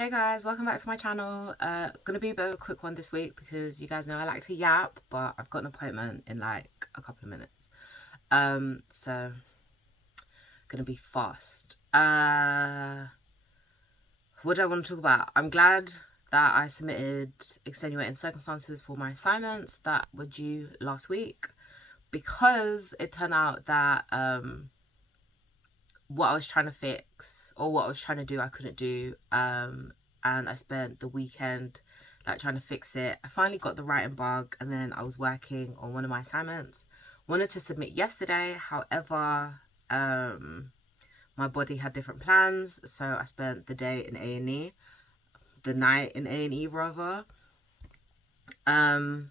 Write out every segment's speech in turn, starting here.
Hey guys, welcome back to my channel. Gonna be a bit of a quick one this week because you guys know I like to yap, but I've got an appointment in like a couple of minutes. So gonna be fast. What do I want to talk about? I'm glad that I submitted extenuating circumstances for my assignments that were due last week, because it turned out that what I was trying to fix or what I was trying to do I couldn't do, and I spent the weekend like trying to fix it. I finally got the writing bug, and then I was working on one of my assignments. Wanted to submit yesterday, however my body had different plans, so I spent the day in A&E, the night in A&E rather. Am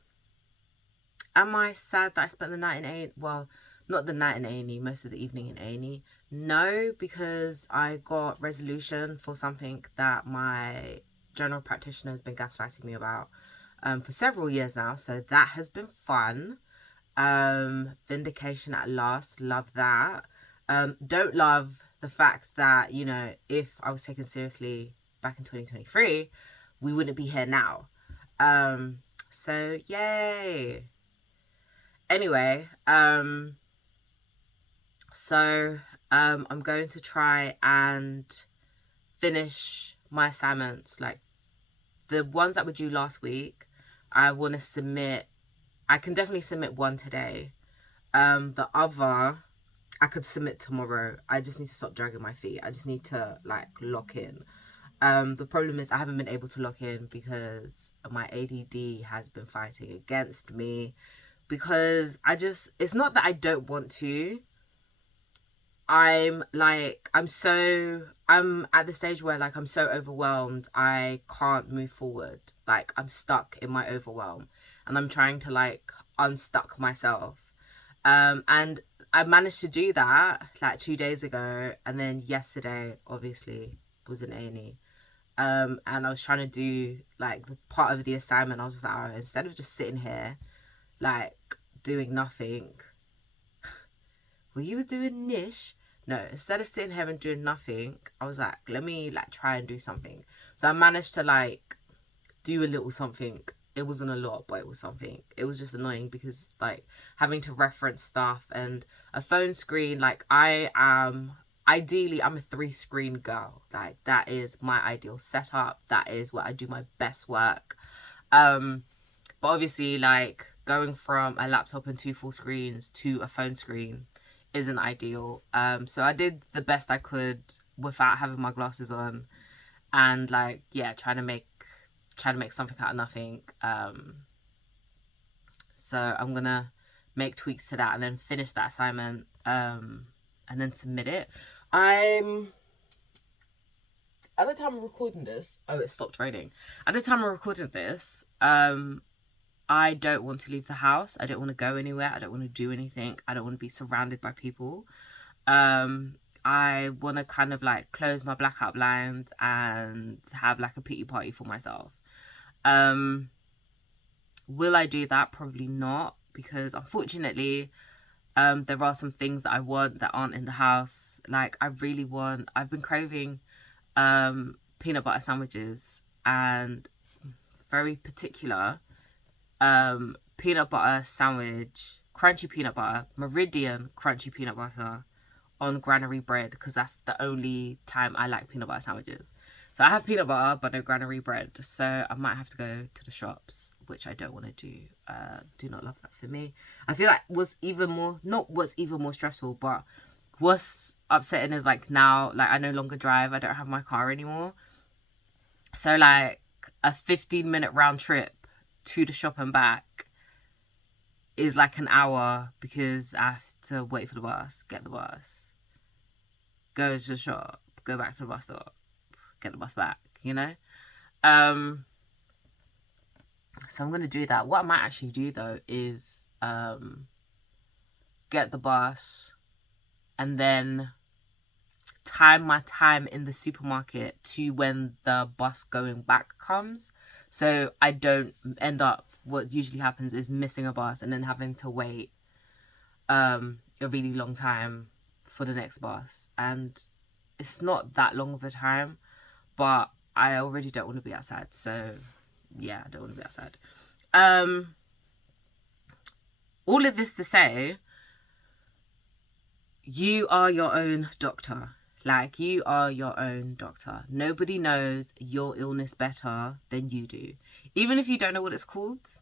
I sad that I spent the night in A? Well, not the night in A&E, most of the evening in A&E. No, because I got resolution for something that my general practitioner has been gaslighting me about for several years now. So that has been fun. Vindication at last. Love that. Don't love the fact that, you know, if I was taken seriously back in 2023, we wouldn't be here now. So yay. Anyway, I'm going to try and finish my assignments, like the ones that were due last week. I want to submit. I can definitely submit one today. The other I could submit tomorrow. I just need to stop dragging my feet. I just need to like lock in. The problem is I haven't been able to lock in because my ADD has been fighting against me, because it's not that I don't want to. I'm at the stage where like I'm so overwhelmed I can't move forward. Like I'm stuck in my overwhelm and I'm trying to like unstuck myself. And I managed to do that like 2 days ago, and then yesterday obviously was in A&E. And I was trying to do like part of the assignment. I was just like, oh, instead of just sitting here like doing nothing, well, you were doing niche. No, instead of sitting here and doing nothing, I was like, let me like try and do something. So I managed to like do a little something. It wasn't a lot, but it was something. It was just annoying because like having to reference stuff and a phone screen, like ideally I'm a 3-screen girl. Like that is my ideal setup. That is where I do my best work. But obviously like going from a laptop and 2 full screens to a phone screen isn't ideal. So I did the best I could without having my glasses on, and like yeah, trying to make something out of nothing. So I'm gonna make tweaks to that and then finish that assignment, and then submit it. I'm At the time of recording this, oh, it stopped raining. At the time of recording this, I don't want to leave the house. I don't want to go anywhere. I don't want to do anything. I don't want to be surrounded by people. I want to kind of like close my blackout blinds and have like a pity party for myself. Will I do that? Probably not, because unfortunately, there are some things that I want that aren't in the house. Like I've been craving peanut butter sandwiches, and very particular peanut butter sandwich, crunchy peanut butter, Meridian crunchy peanut butter on granary bread, because that's the only time I like peanut butter sandwiches. So I have peanut butter but no granary bread, so I might have to go to the shops, which I don't want to do. Do not love that for me. I feel like what's even more stressful, but what's upsetting is like now, like I no longer drive. I don't have my car anymore, so like a 15-minute round trip to the shop and back is like an hour, because I have to wait for the bus, get the bus, go to the shop, go back to the bus stop, get the bus back, you know? So I'm going to do that. What I might actually do though is get the bus and then time my time in the supermarket to when the bus going back comes. So I don't end up, what usually happens is missing a bus and then having to wait a really long time for the next bus. And it's not that long of a time, but I already don't want to be outside. So yeah, I don't want to be outside. Um, all of this to say, you are your own doctor. Like, you are your own doctor. Nobody knows your illness better than you do. Even if you don't know what it's called,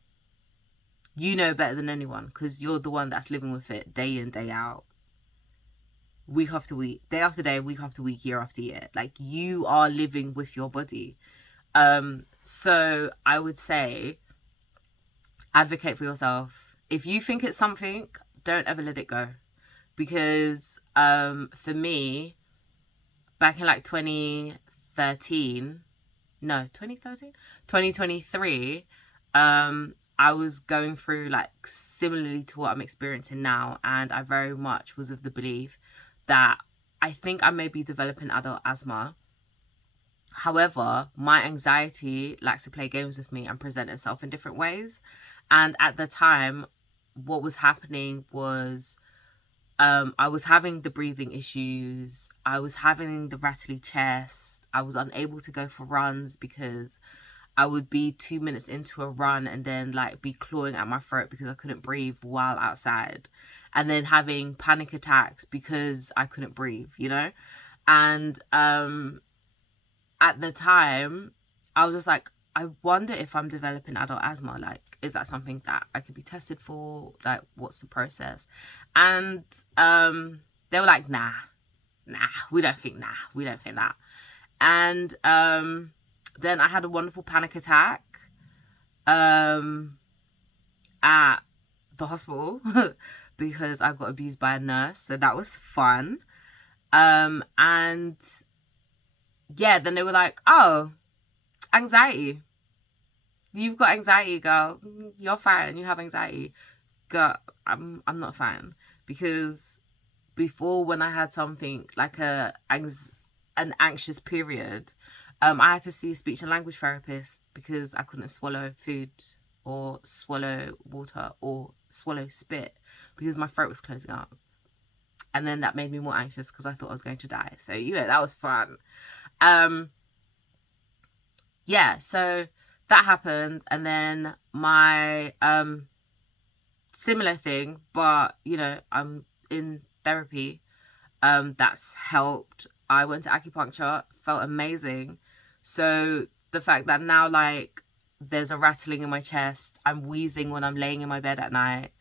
you know better than anyone, because you're the one that's living with it day in, day out, week after week, day after day, week after week, year after year. Like, you are living with your body. So I would say advocate for yourself. If you think it's something, don't ever let it go. Because for me, back in like 2013, no, 2013, 2023, I was going through like similarly to what I'm experiencing now, and I very much was of the belief that I think I may be developing adult asthma. However, my anxiety likes to play games with me and present itself in different ways. And at the time, what was happening was I was having the breathing issues. I was having the rattly chest. I was unable to go for runs because I would be 2 minutes into a run and then like be clawing at my throat because I couldn't breathe while outside. And then having panic attacks because I couldn't breathe, you know? And at the time, I was just like, I wonder if I'm developing adult asthma. Like, is that something that I could be tested for? Like, what's the process? And they were like, nah, we don't think that. And then I had a wonderful panic attack at the hospital because I got abused by a nurse. So that was fun. And yeah, then they were like, oh, anxiety. You've got anxiety, girl. You're fine. You have anxiety. Girl, I'm not fine. Because before, when I had something like an anxious period, I had to see a speech and language therapist because I couldn't swallow food or swallow water or swallow spit because my throat was closing up. And then that made me more anxious because I thought I was going to die. So, you know, that was fun. Yeah, so that happened. And then my similar thing, but, you know, I'm in therapy. That's helped. I went to acupuncture, felt amazing. So the fact that now, like, there's a rattling in my chest, I'm wheezing when I'm laying in my bed at night,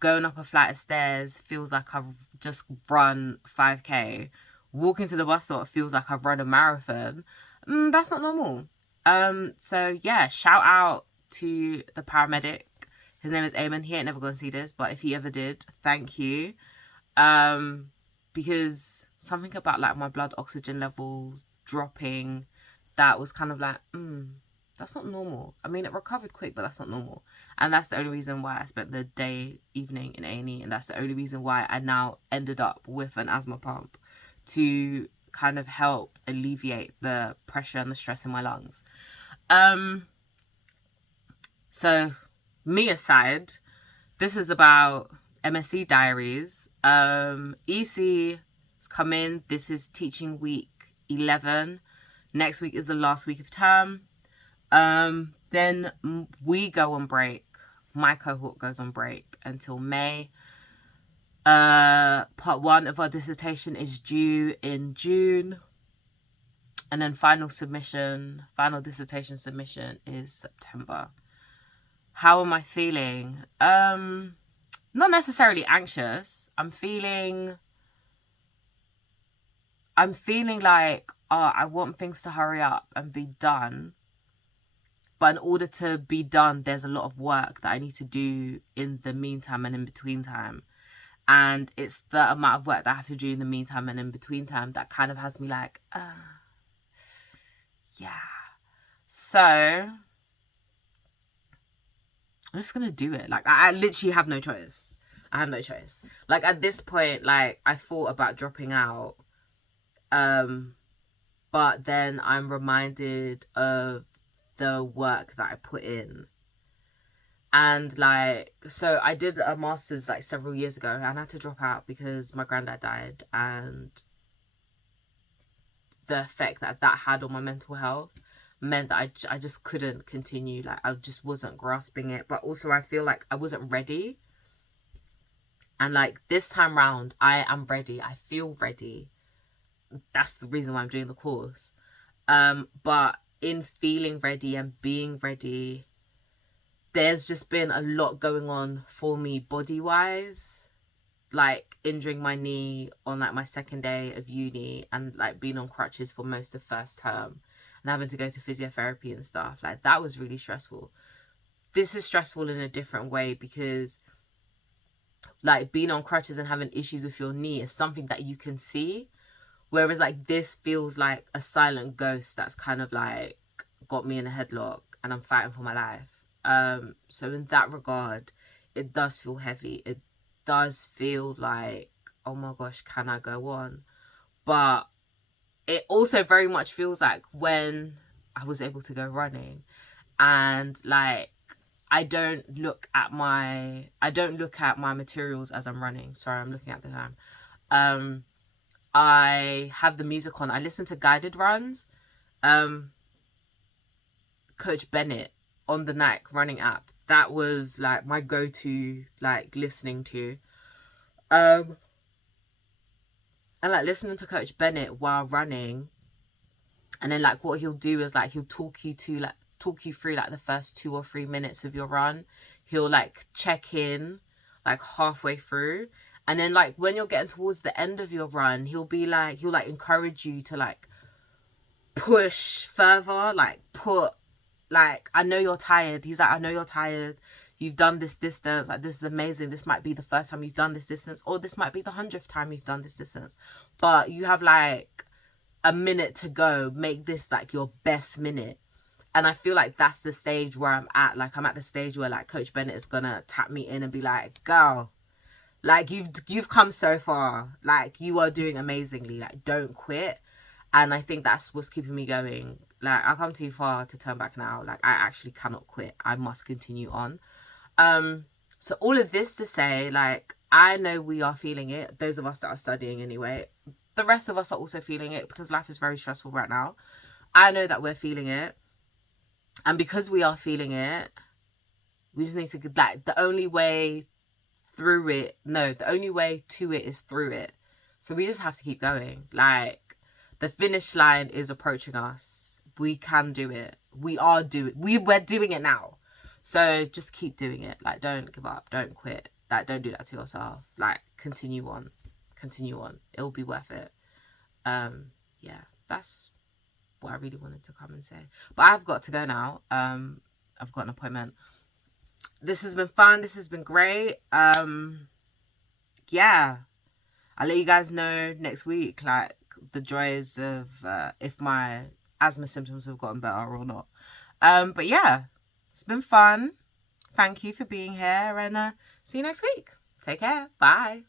going up a flight of stairs feels like I've just run 5K. Walking to the bus stop feels like I've run a marathon. That's not normal. So yeah, shout out to the paramedic. His name is Eamon. He ain't never gonna see this, but if he ever did, thank you. Because something about like my blood oxygen levels dropping, that was kind of like, that's not normal. I mean, it recovered quick, but that's not normal. And that's the only reason why I spent the day, evening in A&E. And that's the only reason why I now ended up with an asthma pump to kind of help alleviate the pressure and the stress in my lungs. So me aside, this is about MSc Diaries. EC has come in. This is teaching week 11. Next week is the last week of term. Then we go on break. My cohort goes on break until May. Part 1 of our dissertation is due in June. And then final dissertation submission is September. How am I feeling? Not necessarily anxious. I'm feeling like, I want things to hurry up and be done. But in order to be done, there's a lot of work that I need to do in the meantime and in between time. And it's the amount of work that I have to do in the meantime and in between time that kind of has me like, yeah. So I'm just going to do it. Like, I literally have no choice. Like, at this point, like, I thought about dropping out. But then I'm reminded of the work that I put in. And like, so I did a master's like several years ago and I had to drop out because my granddad died. And the effect that that had on my mental health meant that I just couldn't continue. Like, I just wasn't grasping it. But also I feel like I wasn't ready. And like this time round, I am ready. I feel ready. That's the reason why I'm doing the course. But in feeling ready and being ready, there's just been a lot going on for me body wise, like injuring my knee on like my second day of uni, and like being on crutches for most of first term and having to go to physiotherapy and stuff. Like, that was really stressful. This is stressful in a different way, because like being on crutches and having issues with your knee is something that you can see, whereas like this feels like a silent ghost that's kind of like got me in a headlock and I'm fighting for my life. So in that regard, it does feel heavy. It does feel like, oh my gosh, can I go on? But it also very much feels like when I was able to go running, and like I don't look at my materials as I'm running. Sorry, I'm looking at the time. I have the music on. I listen to guided runs. Coach Bennett on the Nike running app. That was like my go-to, like listening to. And like listening to Coach Bennett while running, and then like what he'll do is like he'll talk you through like the first 2 or 3 minutes of your run. He'll like check in like halfway through, and then like when you're getting towards the end of your run, he'll encourage you to like push further, like put, like, I know you're tired. He's like, I know you're tired. You've done this distance. Like, this is amazing. This might be the first time you've done this distance, or this might be the 100th time you've done this distance. But you have like a minute to go. Make this like your best minute. And I feel like that's the stage where I'm at. Like, I'm at the stage where like Coach Bennett is gonna tap me in and be like, girl, like you've come so far. Like, you are doing amazingly. Like, don't quit. And I think that's what's keeping me going. Like, I've come too far to turn back now. Like, I actually cannot quit. I must continue on. So all of this to say, like, I know we are feeling it. Those of us that are studying anyway. The rest of us are also feeling it, because life is very stressful right now. I know that we're feeling it. And because we are feeling it, we just need to, like, the only way to it is through it. So we just have to keep going. Like, the finish line is approaching us. We can do it. We're doing it now. So just keep doing it. Like, don't give up. Don't quit. Like, don't do that to yourself. Like, continue on. It'll be worth it. Yeah, that's what I really wanted to come and say. But I've got to go now. I've got an appointment. This has been fun. This has been great. Yeah, I'll let you guys know next week, like, the joys of if my asthma symptoms have gotten better or not. But yeah, it's been fun. Thank you for being here, and see you next week. Take care. Bye.